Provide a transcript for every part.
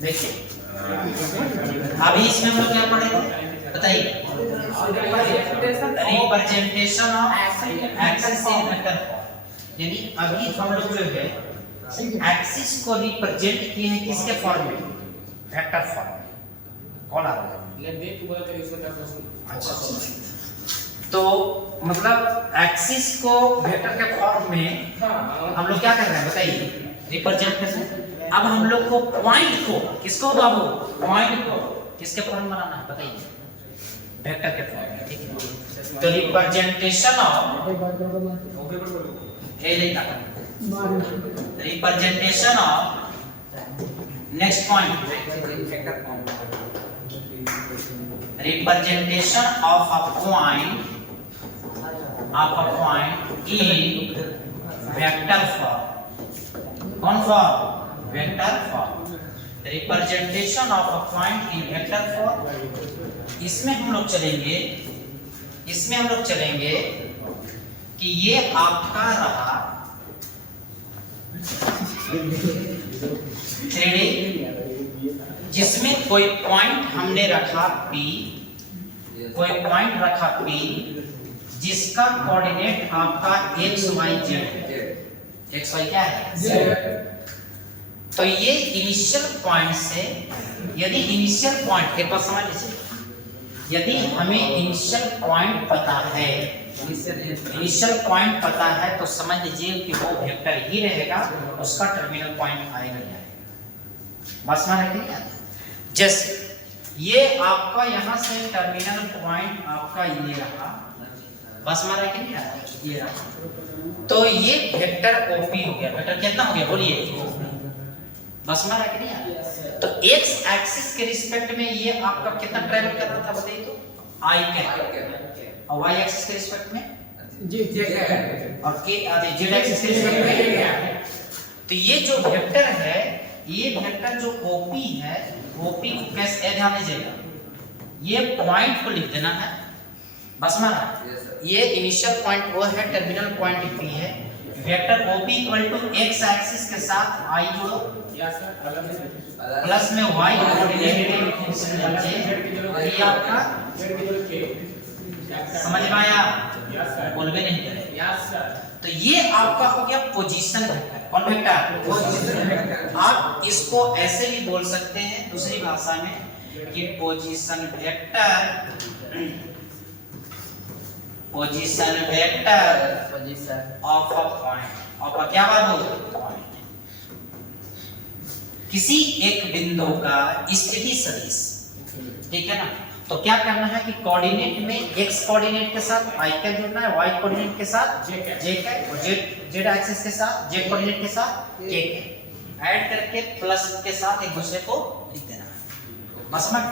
देखिए अभी इसमें हम लोग क्या पढ़ेंगे बताइए, representation of axis in vector form. यानी अभी हम लोग जो है एक्सिस को रिप्रेजेंट किए हैं किसके फॉर्म में, वेक्टर फॉर्म में। कौन आ रहा है? अच्छा तो मतलब एक्सिस को वेक्टर के फॉर्म में हम लोग क्या कर रहे हैं बताइए, रिप्रेजेंट कर रहे हैं। अब हम लोग को पॉइंट को किसको बाबू, पॉइंट को किसके फॉर्म में बनाना है बताइए, वेक्टर के फॉर्म में। ठीक है तो representation of representation of next point, representation of a point in vector form. कौन form? Vector form. Representation of a point in vector form. इसमें हम लोग चलेंगे कि ये आपका रहा 3D जिसमें कोई पॉइंट हमने रखा P, कोई पॉइंट रखा P जिसका कोऑर्डिनेट आपका x y z है। x y क्या है? z। तो ये इनिशियल पॉइंट से, यदि इनिशियल पॉइंट एक बार समझ लीजिए, यदि हमें इनिशियल पॉइंट पता है तो समझ लीजिए कि वो वेक्टर ही रहेगा, उसका टर्मिनल पॉइंट आएगा नहीं आएगा। बस मान रखिए जैसे ये आपका यहाँ से टर्मिनल पॉइंट आपका ये रहा, बस मारा कि नहीं रहा, ये रहा। तो ये वेक्टर ओपी हो गया। वेक्टर कितना हो गया बोलिए, बस मारा कि नहीं रहा। तो एक्स एक्सिस के रिस्पेक्ट में ये आपका कितना ट्रैवल कर रहा था बताइए तो, आई कैप, और वाई एक्सिस के रिस्पेक्ट में जी और के जेड एक्सिस के रिस्पेक्ट में। तो ये जो वेक्टर है, ये वेक्टर जो ओपी है, ओपी को कैसे ध्यान दीजिएगा, ये पॉइंट को लिख देना है, बस माना। ये इनिशियल पॉइंट वो है, टर्मिनल पॉइंट पी है। Vector OP equal to x axis के साथ आई जोड़ो प्लस में वाई कोऑर्डिनेट ये आपका समझ में आया, बोलबे नहीं करे। तो ये आपका हो गया पोजीशन वेक्टर। कौन वेक्टर? Position vector. आप इसको ऐसे भी बोल सकते हैं दूसरी भाषा में कि position vector of a point, of a क्या बात हो, पॉइंट। किसी एक बिंदु का स्थिति सदिश, ठीक है ना। तो क्या करना है कि कोऑर्डिनेट में x कोऑर्डिनेट के साथ y का जोड़ना है, y कोऑर्डिनेट के साथ j का, और z एक्सिस के साथ z कोऑर्डिनेट के साथ k का ऐड करके प्लस के साथ एक दूसरे को लिख देना है, बस समझ।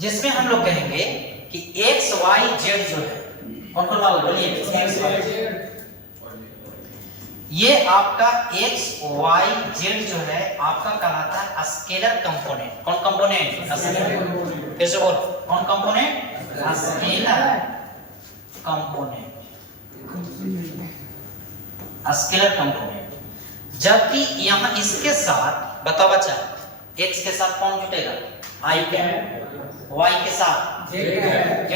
जिसमें हम लोग कहेंगे कि x y z जो है, कौन कौन बात बोलिए, ये आपका x y z जो है आपका कहलाता है स्केलर कंपोनेंट। कौन कंपोनेंट? फिर से बोल, कौन component? Scalar component, scalar component. जबकि यहाँ इसके साथ बताओ बच्चा, x के साथ कौन जुटेगा? i कैप, y के साथ z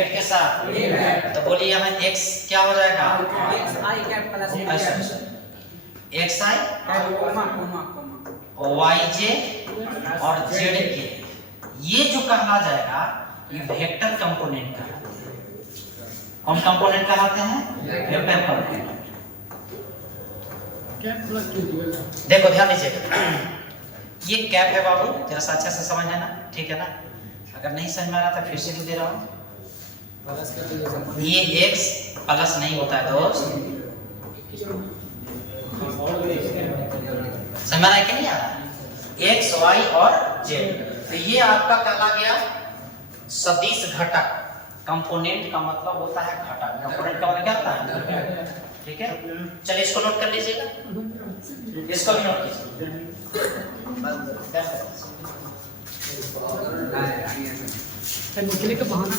के साथ, तो बोलिए यहाँ x क्या हो जाएगा? i cap plus x i y j और z के, ये जो कहला जाएगा ये वेक्टर कंपोनेंट कहलाते हैं। कौन कंपोनेंट कहलाते हैं? Vector component. देखो ध्यान दीजिएगा, ये कैप है बाबू, जरा सा अच्छा से समझ लेना, ठीक है ना। अगर नहीं समझ में आ रहा तो फिर से दे रहा हूँ। ये x प्लस नहीं होता है दोस्त, समझ में आ रहा है कि नहीं आ रहा? x y और z, तो ये आपका कहला गया सदिश घटक। कंपोनेंट का मतलब होता है घटक, कंपोनेंट का मतलब क्या होता है? ठीक है, चलिए इसको नोट कर लीजिएगा, इसको भी नोट कीजिए। निकले का बहाना